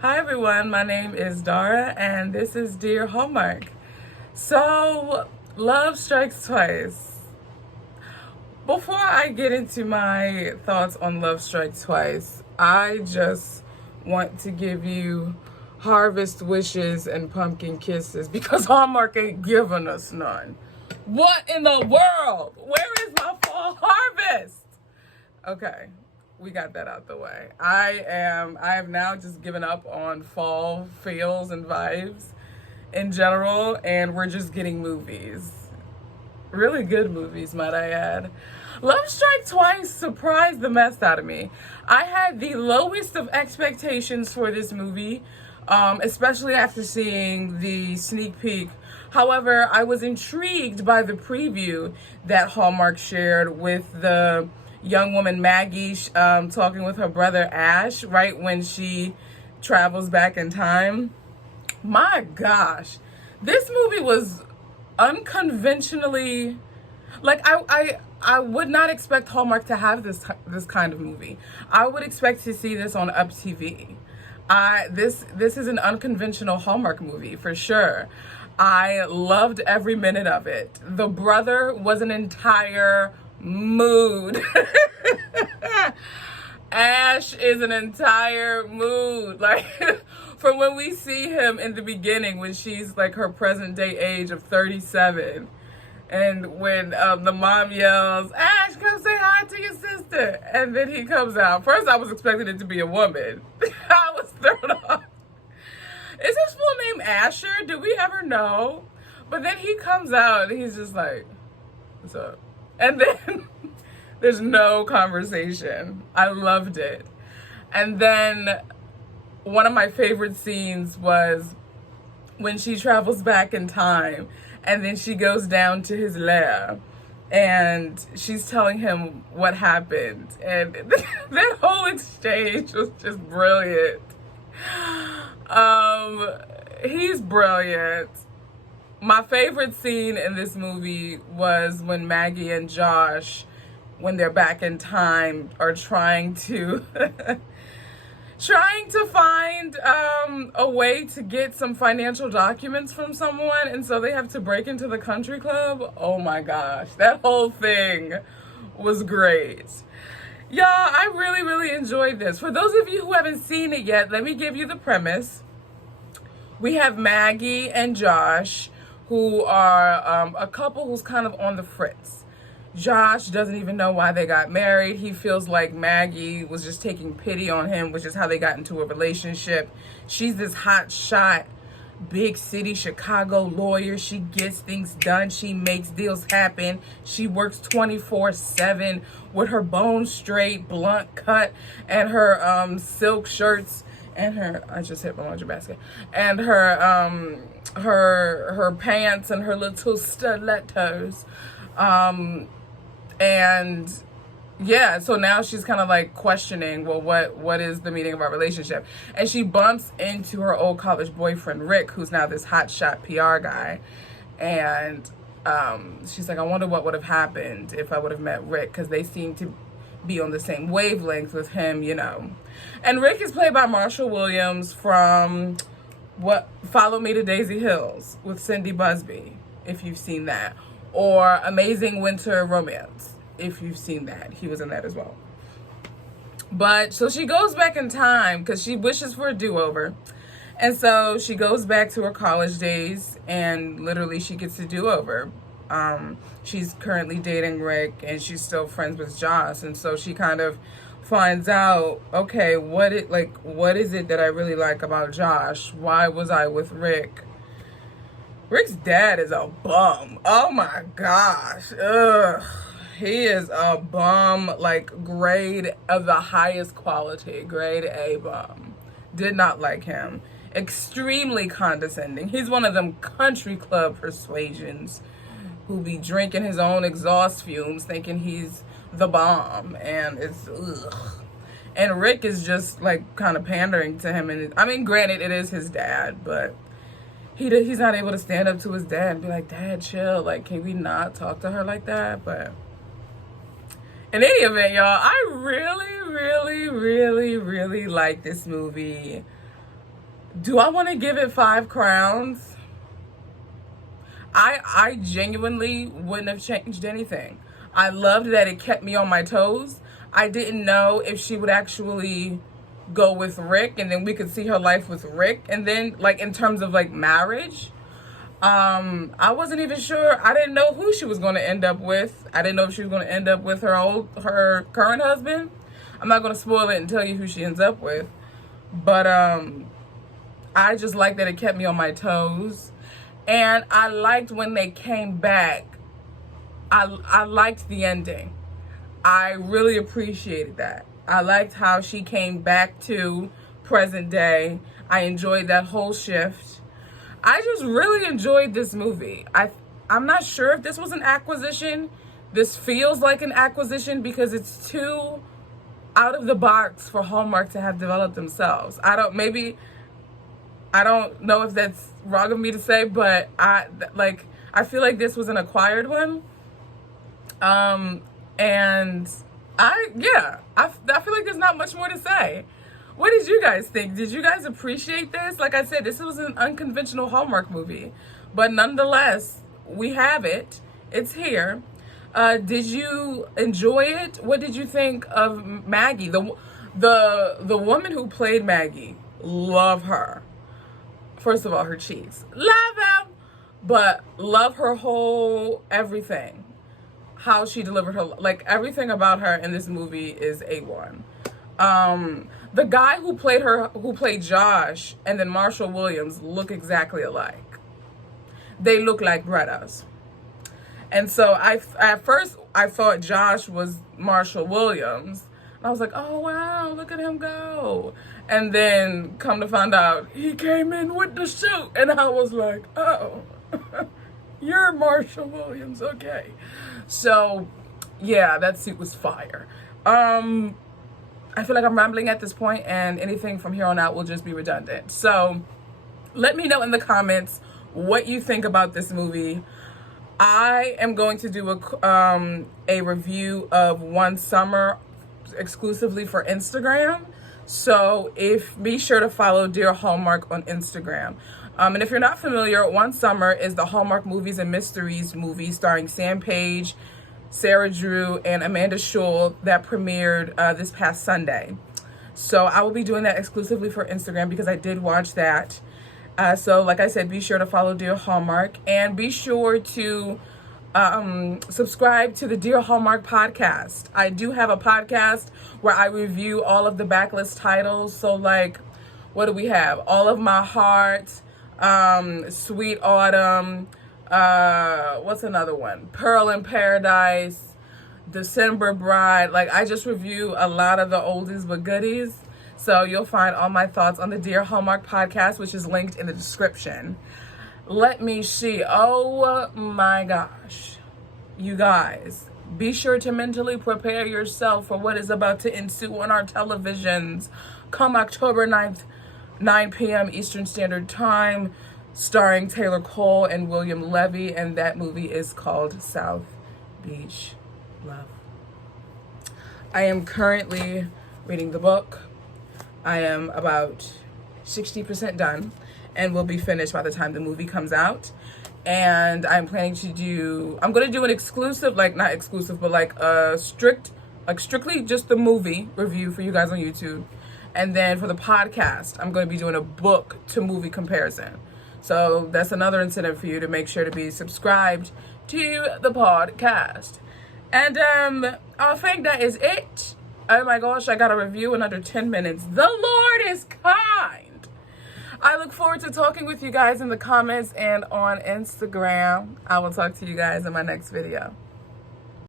Hi everyone, my name is Dara and this is Dear Hallmark. So, Love Strikes Twice. Before I get into my thoughts on Love Strikes Twice, I just want to give you harvest wishes and pumpkin kisses because Hallmark ain't giving us none. What in the world? Where is my fall harvest? Okay, we got that out the way. I have now just given up on fall feels and vibes in general, and we're just getting movies. Really good movies, might I add. Love Strike Twice surprised the mess out of me. I had the lowest of expectations for this movie, especially after seeing the sneak peek. However, I was intrigued by the preview that Hallmark shared with the young woman Maggie talking with her brother Ash right when she travels back in time. My gosh, this movie was unconventionally, like I would not expect Hallmark to have this kind of movie. I would expect to see this on Up TV. This is an unconventional Hallmark movie for sure. I loved every minute of it. The brother was an entire mood. Ash is an entire mood. Like, from when we see him in the beginning, when she's like her present day age of 37, and when the mom yells, Ash, come say hi to your sister. And then he comes out. First, I was expecting it to be a woman. I was thrown off. Is his full name Asher? Do we ever know? But then he comes out and he's just like, what's up? And then there's no conversation. I loved it. And then one of my favorite scenes was when she travels back in time and then she goes down to his lair and she's telling him what happened. And that whole exchange was just brilliant. He's brilliant. My favorite scene in this movie was when Maggie and Josh, when they're back in time, are trying to trying to find a way to get some financial documents from someone, and so they have to break into the country club. Oh my gosh, that whole thing was great. Y'all, I really, really enjoyed this. For those of you who haven't seen it yet, let me give you the premise. We have Maggie and Josh, who are a couple who's kind of on the fritz. Josh doesn't even know why they got married. He feels like Maggie was just taking pity on him, which is how they got into a relationship. She's this hot shot, big city Chicago lawyer. She gets things done. She makes deals happen. She works 24/7 with her bones straight, blunt cut, and her silk shirts, and her, I just hit my laundry basket, and her pants and her little stilettos. And yeah, so now she's kind of like questioning, well, what is the meaning of our relationship? And she bumps into her old college boyfriend, Rick, who's now this hotshot PR guy. And she's like, I wonder what would have happened if I would have met Rick, because they seem to be on the same wavelength with him, you know. And Rick is played by Marshall Williams from Follow Me to Daisy Hills with Cindy Busby, if you've seen that. Or Amazing Winter Romance, if you've seen that. He was in that as well. But so she goes back in time because she wishes for a do-over. And so she goes back to her college days and literally she gets a do-over. She's currently dating Rick and she's still friends with Josh. And so she kind of finds out, okay, what is it that I really like about Josh? Why was I with Rick? Rick's dad is a bum. Oh my gosh. Ugh. He is a bum, like grade of the highest quality, grade A bum. Did not like him. Extremely condescending. He's one of them country club persuasions who be drinking his own exhaust fumes thinking he's the bomb. And it's ugh. And Rick is just like kind of pandering to him. And I mean, granted, it is his dad, but he's not able to stand up to his dad and be like, Dad, chill. Like, can we not talk to her like that? But in any event, y'all, I really, really, really, really like this movie. Do I want to give it 5 crowns? I genuinely wouldn't have changed anything. I loved that it kept me on my toes. I didn't know if she would actually go with Rick and then we could see her life with Rick, and then like in terms of like marriage. I wasn't even sure. I didn't know who she was going to end up with. I didn't know if she was going to end up with her current husband. I'm not going to spoil it and tell you who she ends up with. But I just liked that it kept me on my toes. And I liked when they came back. I liked the ending. I really appreciated that. I liked how she came back to present day. I enjoyed that whole shift. I just really enjoyed this movie. I'm not sure if this was an acquisition. This feels like an acquisition because it's too out of the box for Hallmark to have developed themselves. I don't know if that's wrong of me to say, but I feel like this was an acquired one. And I feel like there's not much more to say. What did you guys think? Did you guys appreciate this? Like I said, this was an unconventional Hallmark movie, but nonetheless, we have it. It's here. Did you enjoy it? What did you think of Maggie? The woman who played Maggie, love her. First of all, her cheeks, love them, but love her whole everything. How she delivered her, like everything about her in this movie is A1. The guy who played Josh, and then Marshall Williams look exactly alike. They look like brothers. And so at first I thought Josh was Marshall Williams. And I was like, oh wow, look at him go. And then come to find out he came in with the suit, and I was like, oh, you're Marshall Williams, okay. So yeah, that suit was fire. I feel like I'm rambling at this point, and anything from here on out will just be redundant. So let me know in the comments what you think about this movie. I am going to do a review of One Summer exclusively for Instagram. So be sure to follow Dear Hallmark on Instagram. And if you're not familiar, One Summer is the Hallmark Movies and Mysteries movie starring Sam Page, Sarah Drew, and Amanda Schull that premiered this past Sunday. So I will be doing that exclusively for Instagram because I did watch that. So like I said, be sure to follow Dear Hallmark, and be sure to subscribe to the Dear Hallmark podcast. I do have a podcast where I review all of the backlist titles. So like, what do we have? All of My Heart, Sweet Autumn, what's another one? Pearl in Paradise, December Bride. Like, I just review a lot of the oldies but goodies. So you'll find all my thoughts on the Dear Hallmark podcast, which is linked in the description. Let me see. Oh my gosh. You guys, be sure to mentally prepare yourself for what is about to ensue on our televisions come October 9th, 9 p.m. Eastern Standard Time, starring Taylor Cole and William Levy, and that movie is called South Beach Love. I am currently reading the book. I am about 60% done and will be finished by the time the movie comes out. And I'm planning to I'm going to do an exclusive, like not exclusive, but like a strictly just the movie review for you guys on YouTube. And then for the podcast, I'm going to be doing a book to movie comparison. So that's another incentive for you to make sure to be subscribed to the podcast. And I think that is it. Oh my gosh, I got a review in under 10 minutes. The Lord is kind. I look forward to talking with you guys in the comments and on Instagram. I will talk to you guys in my next video.